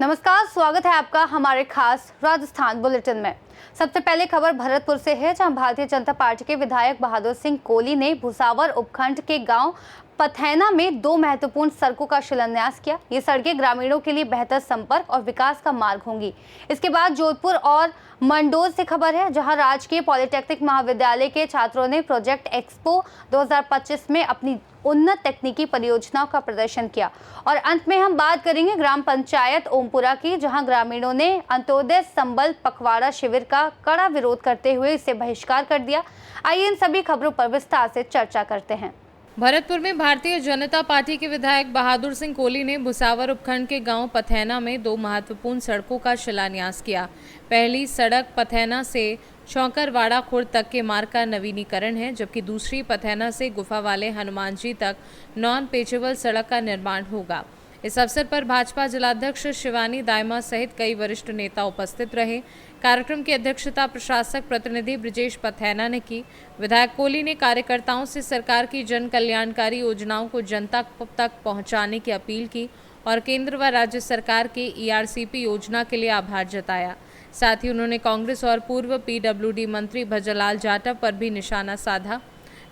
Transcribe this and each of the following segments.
नमस्कार, स्वागत है आपका हमारे खास राजस्थान बुलेटिन में। सबसे पहले खबर भरतपुर से है, जहां भारतीय जनता पार्टी के विधायक बहादुर सिंह कोहली ने भुसावर उपखंड के गांव पथैना में 2 महत्वपूर्ण सड़कों का शिलान्यास किया। ये सड़कें ग्रामीणों के लिए बेहतर संपर्क और विकास का मार्ग होंगी। इसके बाद जोधपुर और मंडोर से खबर है, जहां राजकीय पॉलिटेक्निक महाविद्यालय के छात्रों ने प्रोजेक्ट एक्सपो 2025 में अपनी उन्नत तकनीकी परियोजनाओं का प्रदर्शन किया। और अंत में हम बात करेंगे ग्राम पंचायत ओमपुरा की, जहां ग्रामीणों ने अंत्योदय संबल पखवाड़ा शिविर का कड़ा विरोध करते हुए इसे बहिष्कार कर दिया। आइए इन सभी खबरों पर विस्तार से चर्चा करते हैं। भरतपुर में भारतीय जनता पार्टी के विधायक बहादुर सिंह कोहली ने भुसावर उपखंड के गांव पथैना में 2 महत्वपूर्ण सड़कों का शिलान्यास किया। पहली सड़क पथैना से चौकरवाड़ा खुर्द तक के मार्ग का नवीनीकरण है, जबकि दूसरी पथैना से गुफा वाले हनुमान जी तक नॉन पेचेबल सड़क का निर्माण होगा। इस अवसर पर भाजपा जिलाध्यक्ष शिवानी दायमा सहित कई वरिष्ठ नेता उपस्थित रहे। कार्यक्रम की अध्यक्षता प्रशासक प्रतिनिधि ब्रिजेश पथैना ने की। विधायक कोहली ने कार्यकर्ताओं से सरकार की जन कल्याणकारी योजनाओं को जनता तक पहुंचाने की अपील की और केंद्र व राज्य सरकार के ERCP योजना के लिए आभार जताया। साथ ही उन्होंने कांग्रेस और पूर्व PWD मंत्री भजनलाल जाटव पर भी निशाना साधा।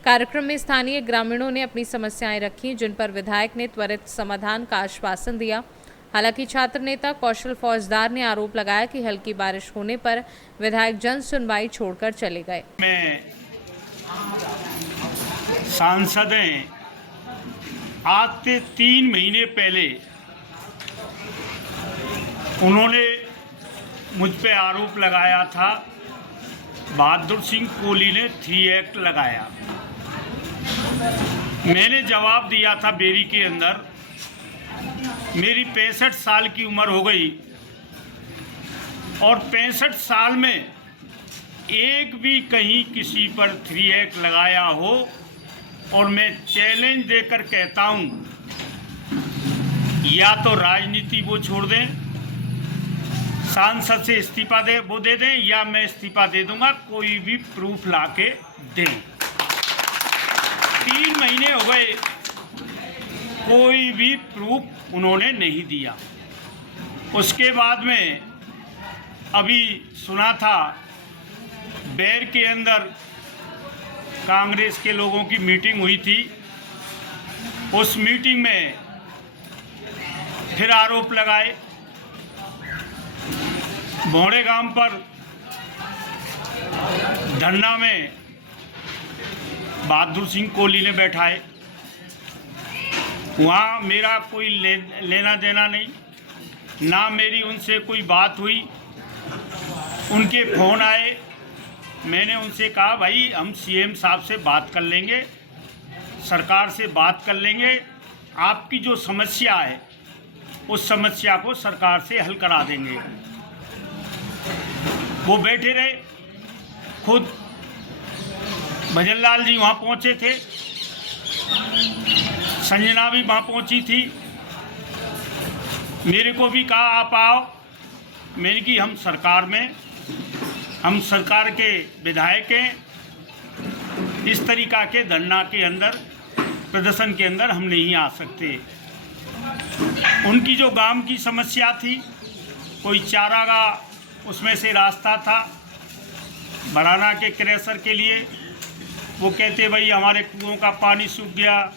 कार्यक्रम में स्थानीय ग्रामीणों ने अपनी समस्याएं रखी, जिन पर विधायक ने त्वरित समाधान का आश्वासन दिया। हालांकि छात्र नेता कौशल फौजदार ने आरोप लगाया कि हल्की बारिश होने पर विधायक जन सुनवाई छोड़कर चले गए। सांसद हैं, आज से 3 महीने पहले उन्होंने मुझ पे आरोप लगाया था, बहादुर सिंह कोहली ने 3 एक्ट लगाया। मैंने जवाब दिया था बेरी के अंदर, मेरी 65 साल की उम्र हो गई और 65 साल में एक भी कहीं किसी पर 3 एक्ट लगाया हो, और मैं चैलेंज देकर कहता हूं, या तो राजनीति वो छोड़ दें, सांसद से इस्तीफा दे दें, या मैं इस्तीफा दे दूंगा, कोई भी प्रूफ लाके दें। 3 महीने हो गए, कोई भी प्रूफ उन्होंने नहीं दिया। उसके बाद में अभी सुना था बैर के अंदर कांग्रेस के लोगों की मीटिंग हुई थी। उस मीटिंग में फिर आरोप लगाए। भोड़े गांव पर धरना में बहादुर सिंह कोहली ने बैठाए। वहाँ मेरा कोई लेना देना नहीं, ना मेरी उनसे कोई बात हुई। उनके फ़ोन आए, मैंने उनसे कहा भाई हम CM साहब से बात कर लेंगे, सरकार से बात कर लेंगे, आपकी जो समस्या है उस समस्या को सरकार से हल करा देंगे। वो बैठे रहे। खुद भजनलाल जी वहाँ पहुँचे थे, संजना भी वहाँ पहुँची थी। मेरे को भी कहा आप आओ। मैंने कि हम सरकार में, हम सरकार के विधायक हैं, इस तरीक़ा के धरना के अंदर, प्रदर्शन के अंदर हम नहीं आ सकते। उनकी जो गांव की समस्या थी, कोई चारागाह उसमें से रास्ता था बढ़ाना के क्रेशर के लिए, वो कहते भाई हमारे कुओं का पानी सूख गया,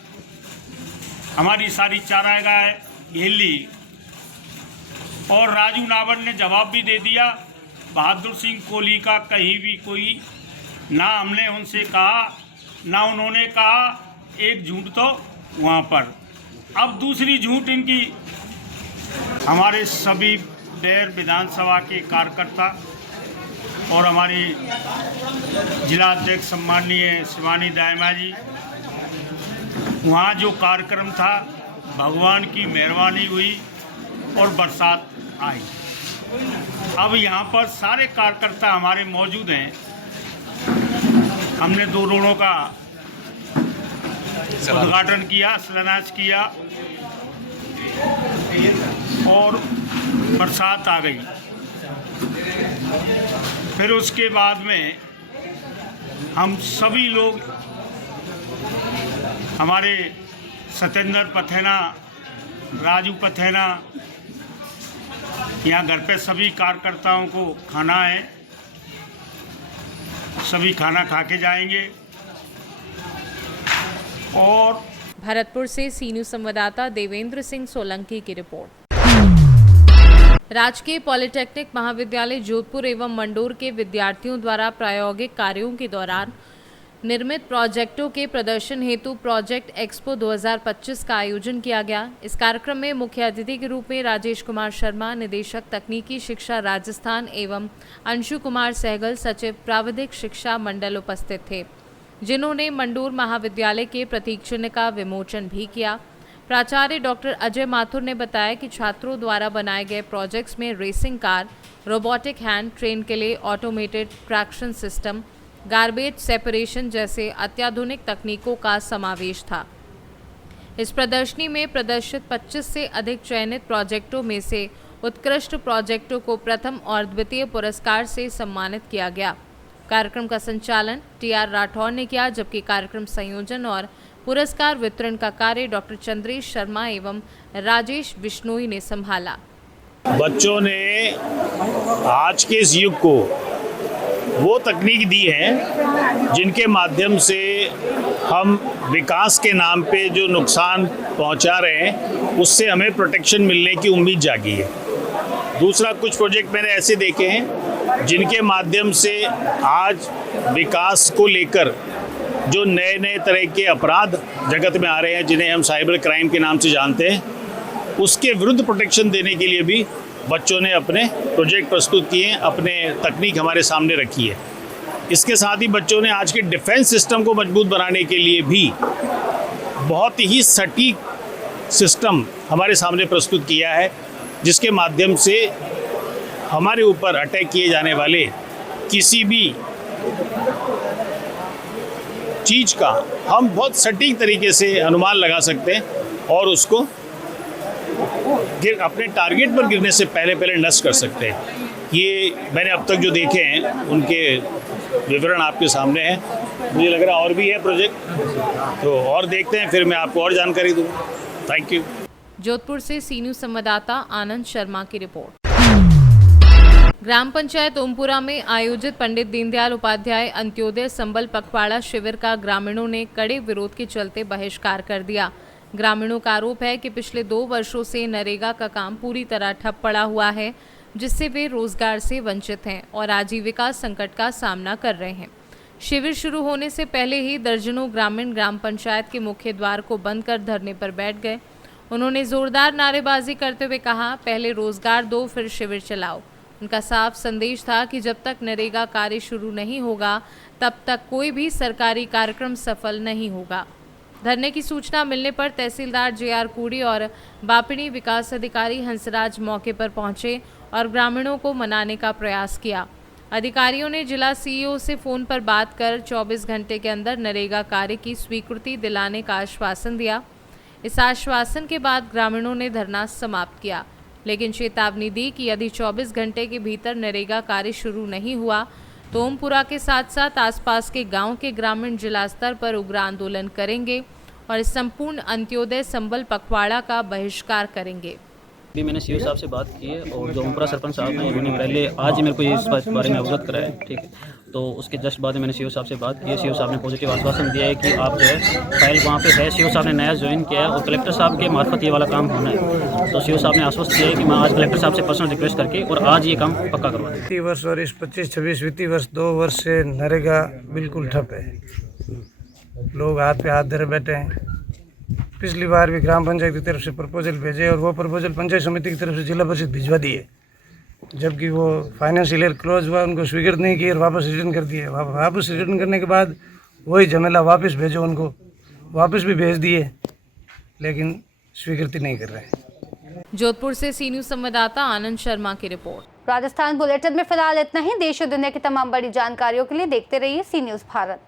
हमारी सारी चारागाह घेर ली। और राजू नावर ने जवाब भी दे दिया, बहादुर सिंह कोहली का कहीं भी कोई, ना हमने उनसे कहा ना उन्होंने कहा। एक झूठ तो वहाँ पर। अब दूसरी झूठ इनकी, हमारे सभी बैर विधानसभा के कार्यकर्ता और हमारी जिलाध्यक्ष सम्माननीय शिवानी दायमा जी, वहाँ जो कार्यक्रम था, भगवान की मेहरबानी हुई और बरसात आई। अब यहाँ पर सारे कार्यकर्ता हमारे मौजूद हैं। हमने 2 रोडों का उद्घाटन किया, शिलान्यास किया और बरसात आ गई। फिर उसके बाद में हम सभी लोग, हमारे सत्येंद्र पथैना, राजू पथैना, यहाँ घर पे सभी कार्यकर्ताओं को खाना है, सभी खाना खा के जाएंगे। और भरतपुर से सी न्यूज संवाददाता देवेंद्र सिंह सोलंकी की रिपोर्ट। राजकीय पॉलिटेक्निक महाविद्यालय जोधपुर एवं मंडोर के विद्यार्थियों द्वारा प्रायोगिक कार्यों के दौरान निर्मित प्रोजेक्टों के प्रदर्शन हेतु प्रोजेक्ट एक्सपो 2025 का आयोजन किया गया। इस कार्यक्रम में मुख्य अतिथि के रूप में राजेश कुमार शर्मा, निदेशक तकनीकी शिक्षा राजस्थान एवं अंशु कुमार सहगल, सचिव प्राविधिक शिक्षा मंडल उपस्थित थे, जिन्होंने मंडोर महाविद्यालय के प्रतीक चिन्ह का विमोचन भी किया। प्राचार्य डॉक्टर अजय माथुर ने बताया कि छात्रों द्वारा बनाए गए प्रोजेक्ट्स में racing car, robotic hand train के लिए automated traction system, garbage separation जैसे अत्याधुनिक तकनीकों का समावेश था। इस प्रदर्शनी में प्रदर्शित 25 से अधिक चयनित प्रोजेक्टों में से उत्कृष्ट प्रोजेक्टों को प्रथम और द्वितीय पुरस्कार से सम्मानित किया गया। कार्यक्रम का संचालन टी.आर. राठौर ने किया, जबकि कार्यक्रम संयोजन और पुरस्कार वितरण का कार्य डॉक्टर चंद्रेश शर्मा एवं राजेश बिश्नोई ने संभाला। बच्चों ने आज के इस युग को वो तकनीक दी है जिनके माध्यम से हम विकास के नाम पे जो नुकसान पहुंचा रहे हैं उससे हमें प्रोटेक्शन मिलने की उम्मीद जागी है। दूसरा, कुछ प्रोजेक्ट मैंने ऐसे देखे हैं जिनके माध्यम से आज विकास को लेकर जो नए नए तरह के अपराध जगत में आ रहे हैं, जिन्हें हम साइबर क्राइम के नाम से जानते हैं, उसके विरुद्ध प्रोटेक्शन देने के लिए भी बच्चों ने अपने प्रोजेक्ट प्रस्तुत किए, अपने तकनीक हमारे सामने रखी है। इसके साथ ही बच्चों ने आज के डिफेंस सिस्टम को मजबूत बनाने के लिए भी बहुत ही सटीक सिस्टम हमारे सामने प्रस्तुत किया है, जिसके माध्यम से हमारे ऊपर अटैक किए जाने वाले किसी भी चीज़ का हम बहुत सटीक तरीके से अनुमान लगा सकते हैं और उसको अपने टारगेट पर गिरने से पहले नष्ट कर सकते हैं। ये मैंने अब तक जो देखे हैं उनके विवरण आपके सामने हैं। मुझे लग रहा है और भी है प्रोजेक्ट, तो और देखते हैं, फिर मैं आपको और जानकारी दूँगा। Thank you. जोधपुर से सी न्यूज संवाददाता आनंद शर्मा की रिपोर्ट। ग्राम पंचायत ओमपुरा में आयोजित पंडित दीनदयाल उपाध्याय अंत्योदय संबल पखवाड़ा शिविर का ग्रामीणों ने कड़े विरोध के चलते बहिष्कार कर दिया। ग्रामीणों का आरोप है कि पिछले 2 वर्षों से नरेगा का काम पूरी तरह ठप पड़ा हुआ है, जिससे वे रोजगार से वंचित हैं और आजीविका संकट का सामना कर रहे हैं। शिविर शुरू होने से पहले ही दर्जनों ग्रामीण ग्राम पंचायत के मुख्य द्वार को बंद कर धरने पर बैठ गए। उन्होंने जोरदार नारेबाजी करते हुए कहा, पहले रोजगार दो, फिर शिविर चलाओ। उनका साफ संदेश था कि जब तक नरेगा कार्य शुरू नहीं होगा, तब तक कोई भी सरकारी कार्यक्रम सफल नहीं होगा। धरने की सूचना मिलने पर तहसीलदार जे.आर. कूड़ी और बापिणी विकास अधिकारी हंसराज मौके पर पहुंचे और ग्रामीणों को मनाने का प्रयास किया। अधिकारियों ने जिला सीईओ से फोन पर बात कर 24 घंटे के अंदर नरेगा कार्य की स्वीकृति दिलाने का आश्वासन दिया। इस आश्वासन के बाद ग्रामीणों ने धरना समाप्त किया, लेकिन चेतावनी दी कि यदि 24 घंटे के भीतर नरेगा कार्य शुरू नहीं हुआ तो ओमपुरा के साथ साथ आसपास के गांव के ग्रामीण जिला स्तर पर उग्र आंदोलन करेंगे और इस संपूर्ण अंत्योदय संबल पखवाड़ा का बहिष्कार करेंगे। भी मैंने सीओ साहब से बात की है और जो ओमपुरा सरपंच साहब हैं उन्होंने पहले आज ही मेरे को इस बारे में अवगत कराया है, ठीक है। तो उसके जस्ट बाद में मैंने सीओ साहब से बात की है। सीओ साहब ने पॉजिटिव आश्वासन दिया है कि आप जो है फाइल वहाँ पे है। सीओ साहब ने नया ज्वाइन किया है और कलेक्टर साहब के मार्फत ये वाला काम होना है। तो सीओ साहब ने आश्वस्त किया है कि मैं आज कलेक्टर साहब से पर्सनल रिक्वेस्ट करके और आज ये काम पक्का करवा दें। वित्तीय वर्ष और इस 25-26 वित्तीय वर्ष 2 वर्ष से नरेगा बिल्कुल ठप है। लोग हाथ पे हाथ धरे बैठे हैं। पिछली बार भी ग्राम पंचायत की तरफ से प्रपोजल भेजे और वो प्रपोजल पंचायत समिति की तरफ से जिला परिषद भिजवा दिए, जबकि वो फाइनेंशियल ईयर क्लोज हुआ, उनको स्वीकृत नहीं किए और वापस रिटर्न कर दिए। वापस रिटर्न करने के बाद वही झमेला, वापस भेजो, उनको वापस भी भेज दिए, लेकिन स्वीकृति नहीं कर रहे। जोधपुर से सी न्यूज संवाददाता आनंद शर्मा की रिपोर्ट। राजस्थान बुलेटिन में फिलहाल इतना ही। देश और दुनिया की तमाम बड़ी जानकारियों के लिए देखते रहिए सी न्यूज भारत।